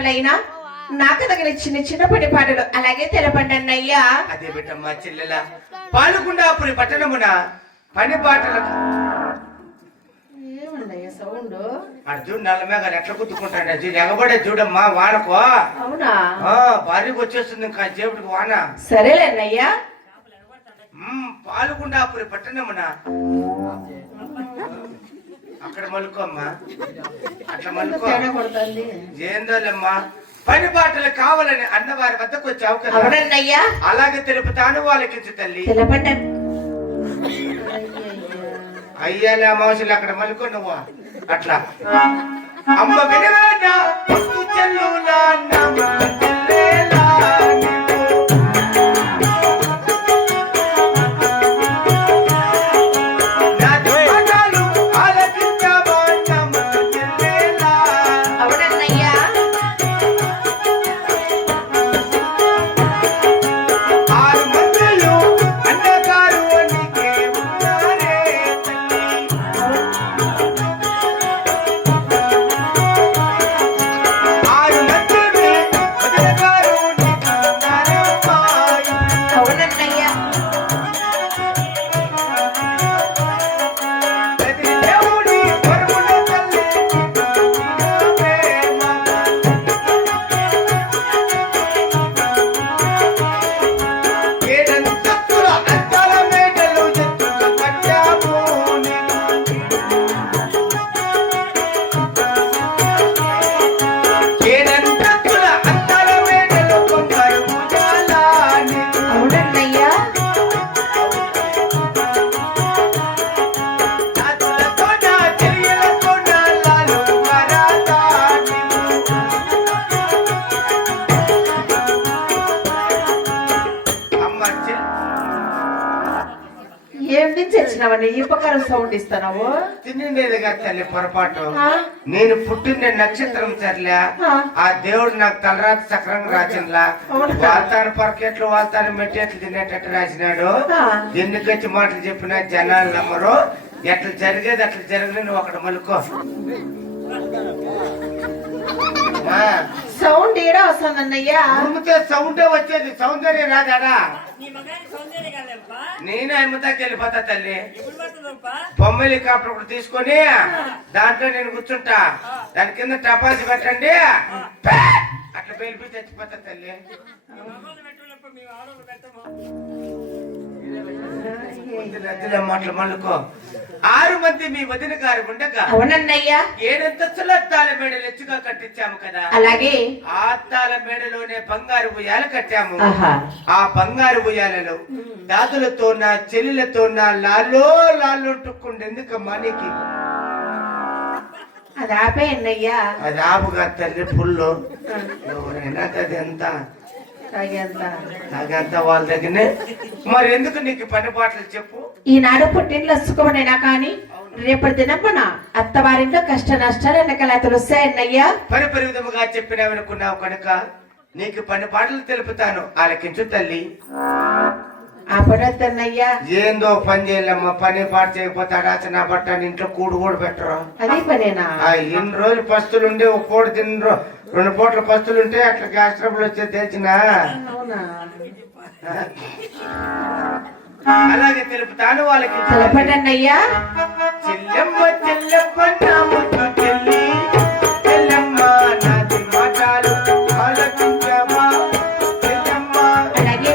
పాటలైనా నాకు తగిన చిన్న చిన్న పని పాటలు అలాగే తెలపండి అన్నయ్యా. అదే బిడ్డమ్మ చెల్లెల పాలుగుండాపురి పట్టణమున పని పాటలు ఏమన్నయ్యా సౌండ్? అర్జున్ నల్ల మేఘాలు ఎట్లా గుద్దుకుంటాడు అర్జున్ ఎగబడే చూడమ్మా వానకో. అవునా? భారీగా వచ్చేస్తుంది ఇంకా చేపటికి వాన. సరేలే అన్నయ్యా. పాలుగుండాపురి పట్టణమున అక్కడ మలుకోమ్మా, అట్లా మలుకో. ఏందోలేమ్మా పని బాటలు కావాలని అన్నవారి వద్దకు వచ్చావు కదా, అలాగే తెలుపుతాను వాళ్ళకి తల్లి. అయ్యాలే అమావాస్యలు అక్కడ మలుకో నువ్వు అట్లా. అమ్మ వినవేనా చెల్లులా ఈ ప్రకారం సౌండ్ ఇస్తున్నావు. తినేదిగా తల్లి పొరపాటు. నేను పుట్టిన నక్షత్రం చర్లే ఆ దేవుడు నాకు తలరాత చక్రంగా రాసినలా. వాళ్తాను పొరకెట్లు వాళ్తాను మెట్టెట్లు తినేటట్టు రాసినాడు. ఎన్నికొచ్చి మాటలు చెప్పినా జనాలు నమ్మరు. ఎట్లా జరిగేది అట్లా జరిగిన నువ్వు అక్కడ మలుకో. సౌండ్ ఏడా వస్తుందన్నయ్యా? సౌండే వచ్చేది, సౌందర్యం రాదాడా? నేను అమ్మతాకి వెళ్ళిపోతా తల్లి. బొమ్మ హెలికాప్టర్ ఒకటి తీసుకొని దాంట్లో నేను కూర్చుంటా, దాని కింద టపాసి పెట్టండి అట్లా పేలిపి చచ్చిపోతా తల్లి. మాటలు మళ్ళుకో. 6 మంది మీ వదిన గారు ఉండగా అవునన్నయ్యా 7 అంతస్తుల అద్దాల మేడలు ఎత్తుగా కట్టించాము కదా. అలాగే ఆ అద్దాల మేడలోనే బంగారు ఉయ్యాల కట్టాము. ఆ బంగారు ఉయ్యాలలో దాదులతో నా చెల్లెలతో నా లాలో లాలుంటుకుండేందుకమ్మా నీకు. అది ఆపే అన్నయ్యా. అది ఆపుగా తల్లి పుల్లు. ఎవరైనా అది ఎంత తాగంత వాళ్ళ దగ్గరనే. మరి ఎందుకు నీకు పని పాటలు చెప్పు. ఈనాడు పుట్టినలో సుఖమనైనా కానీ రేపటి దినమున అత్తవారింట్లో కష్ట నష్టాలు వెనకాల తెలుస్తాయన్నయ్యా. పరి విధముగా చెప్పినావనుకున్నావు కనుక నీకు పని పాటలు తెలుపుతాను, ఆలకించు తల్లి. అప్పుడన్నయ్యా ఏందో పని చేయలేమ్మా. పని పాట చేయకపోతాడా నా బట్ట ఇంట్లో కూడు కూడా పెట్టరు. అదే పనేనా? ఇన్ని రోజులు పస్తులుండే ఒక పూట తిన్న 2 పూటల పస్తులుంటే అట్లా గ్యాస్ ట్రబుల్ వచ్చే తెలిసినా. అలాగే తెలుపుతాను వాళ్ళకి. తెలపడన్నయ్యా. చెల్లెమ్మ చెల్లెమ్మ నా ముద్దు చెల్లి, చెల్లెమ్మ నాది మాటలు ఆలకించమ్మా చెల్లెమ్మ. అలాగే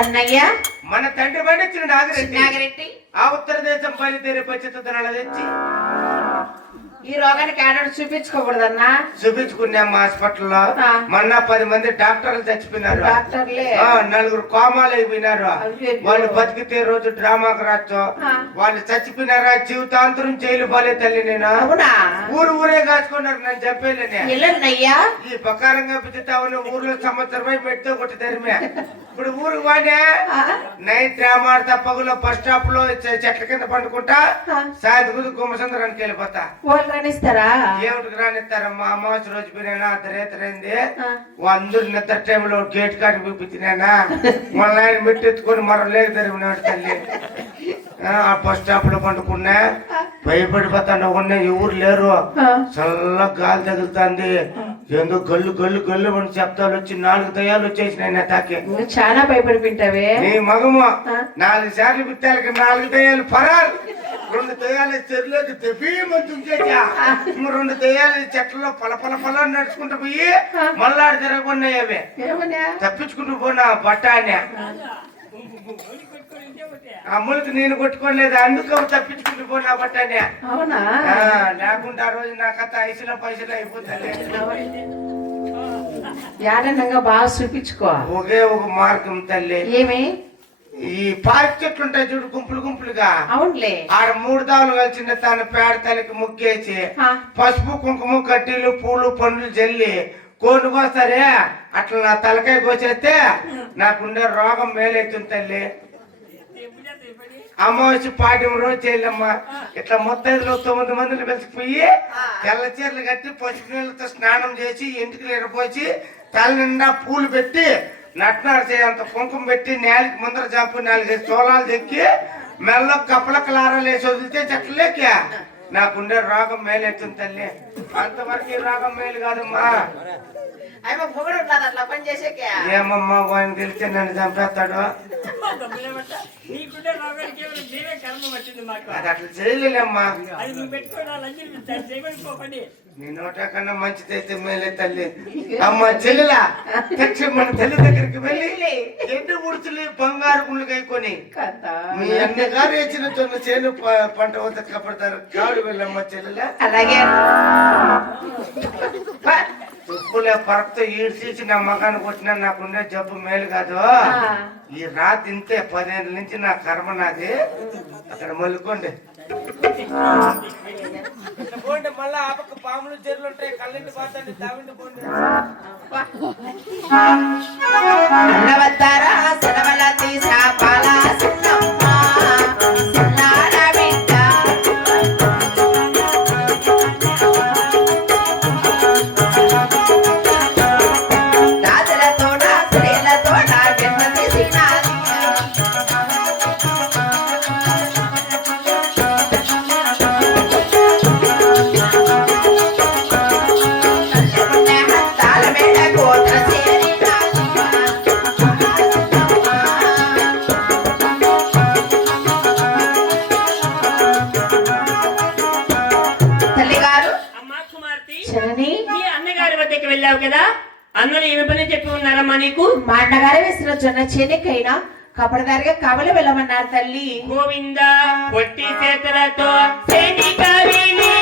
అన్నయ్య మన తండ్రి పండించిన నాగిరెడ్డి నాగిరెడ్డి ఆ ఉత్తర దేశం బయలుదేరి పచ్చితనాలు తెచ్చి ఈ రోగానికి ఆడడు చూపించుకోకూడదన్నా. చూపించుకున్నాం హాస్పిటల్లో. ఆ. మొన్న 10 మంది డాక్టర్లు చచ్చిపోయినారు. డాక్టర్లే 4 కోమాలు అయిపోయినారు. అయ్యయ్యో. వాళ్ళు బతికితే రోజు డ్రామాకు రాచ్చు. ఆ. వాళ్ళు చచ్చిపోయినారా జీవితాంతరం జైలు పోలే తల్లి. నేను అవునా ఊరే కాచుకున్నారు. నేను చెప్పేలేనే ఎల్లన్నయ్యా ఈ బకారంగా పిచ్చుతామని ఊర్లో సంవత్సరమై పెడితే ఒకటి ధర్మే. ఇప్పుడు ఊరు వాడే నైట్ డ్రామా ఆడతా, పగులో బస్ స్టాప్ లో చెట్ల కింద పండుకుంటా, సాయంత్రం గుమ్మసంద్రానికి వెళ్ళిపోతా. వాళ్ళు రానిస్తారా? ఏమిటికి రానిస్తారమ్మా? అమావాస్య రోజు పోయినా అర్ధరేతరైంది. అందరు నిద్ర టైంలో గేట్ కాడికి పిలిపించినా మళ్ళీ ఆయన మెట్టెత్తుకొని మరో లేక జరిగినాడు తల్లి. ఆ బస్ స్టాప్ లో పండుకున్నా, భయపడిపోతాను. ఉన్న ఎవరు లేరు, చల్ల గాలి తగులుతుంది. ఎందుకు గల్లు గల్లు గల్లు అని శబ్దాలు వచ్చి 4 దయ్యాలు వచ్చేసినాయి నా తాకి. నువ్వు చాలా భయపడిపోయింటావే. నీ మగము 4 సార్లు పిత్తాలకి 4 దయ్యాలు పరాలు. 2 దయ్యాలు చెరువులోకి తెప్పీమని తుంచేసా. 2 దయ్యాలు చెట్లలో పల నడుచుకుంటూ పోయి మళ్ళాడు తిరగకున్నాయి. అవి ఏమన్నా తప్పించుకుంటూ పోనా బట్టానే. అమ్ములకి నేను కొట్టుకోలేదు, అందుకు తప్పించుకుంటూ పోనా బట్టానే. అవునా లేకుంటే ఆ రోజు నా కథ ఐసులో పైసలు అయిపోతుంది. యాడన్నంగా బాగా చూపించుకో. ఒకే ఒక మార్గం తల్లి. ఏమి ఈ పార్క్ చెట్లు ఉంటాయి చూడు, గుంపులు గుంపులుగా. అవునులే ఆడ 3 దావులు కలిసిన తన పేడ తల్లికి ముగ్గేసి పసుపు కుంకుమ కడ్డీలు పూలు పండ్లు జల్లి కోనుకొస్తారే, అట్లా నా తలకాయ కోసేస్తే నాకుండే రోగం మేలైతుంది తల్లి. అమావాస్య పాడ్యం రోజు చేయలేమ్మా. ఇట్లా మొత్తంలో 9 మందిని కలిసిపోయి తెల్ల చీరలు కట్టి పసుపు నీళ్ళతో స్నానం చేసి ఇంటికి ఎరపోసి తల నిండా పూలు పెట్టి నట్నారు చేయంత కుంకుమ పెట్టి నేలకి ముందర చంపు 4 చోళాలు తెక్కి మెల్ల కప్పలకి లారాలు వేసి వదిలితే చెట్లలేక నాకుండే రోగం మేలెత్తుంది తల్లి. అంతవరకు ఈ రోగం మేలు కాదమ్మా. ఏమమ్మా ఆయన తెలిస్తే నన్ను చంపేస్తాడు. అది అట్లా చేయలేమ్మా. నీ నోట కన్నా మంచిదైతే మేలే తల్లి. అమ్మ చెల్లెలా మన తల్లి దగ్గరికి వెళ్ళి ఎండు ఉడుచులు బంగారు గుళ్ళు కైకొని మీ అన్నగారు వేసిన జొన్న చేను పంట వద్ద కపడతారు. కాడు వెళ్ళమ్మ చెల్లెలా. అలాగే ఉప్పులే పరపుతో ఈడ్చేసి నా మగాన్ని కొట్టినా నాకుండే జబ్బు మేలు కాదు. ఈ రాత్రి ఇంతే 10 ఏళ్ళ నుంచి నా కర్మ నాది. అక్కడ మల్లుకోండి. మళ్ళా ఆపక పాములు చెరువులు ఉంటాయి, కళ్ళింటి పోతాండి, దావిండి పోండి. అన్నవద్దారా సెలవుల తీసా పాలా సిన్నమ్మ సిన్నార బిడ్డ రాజులతోడ స్త్రీలతోడ వెన్న తీసినాది. హస్తాల మేడ కోట సేరినాది. తల్లిగారు శరణి మీ అన్నగారి వద్దకు వెళ్ళావు కదా, అన్నలు ఏమి పని చెప్పి ఉన్నారమ్మా నీకు? మా అన్నగారు వేసిన జొన్న చేనికైనా కపడదారిగా కవలు వెళ్ళమన్నారు తల్లి. గోవింద పొట్టి చేతులతో చేనిక వెళ్ళి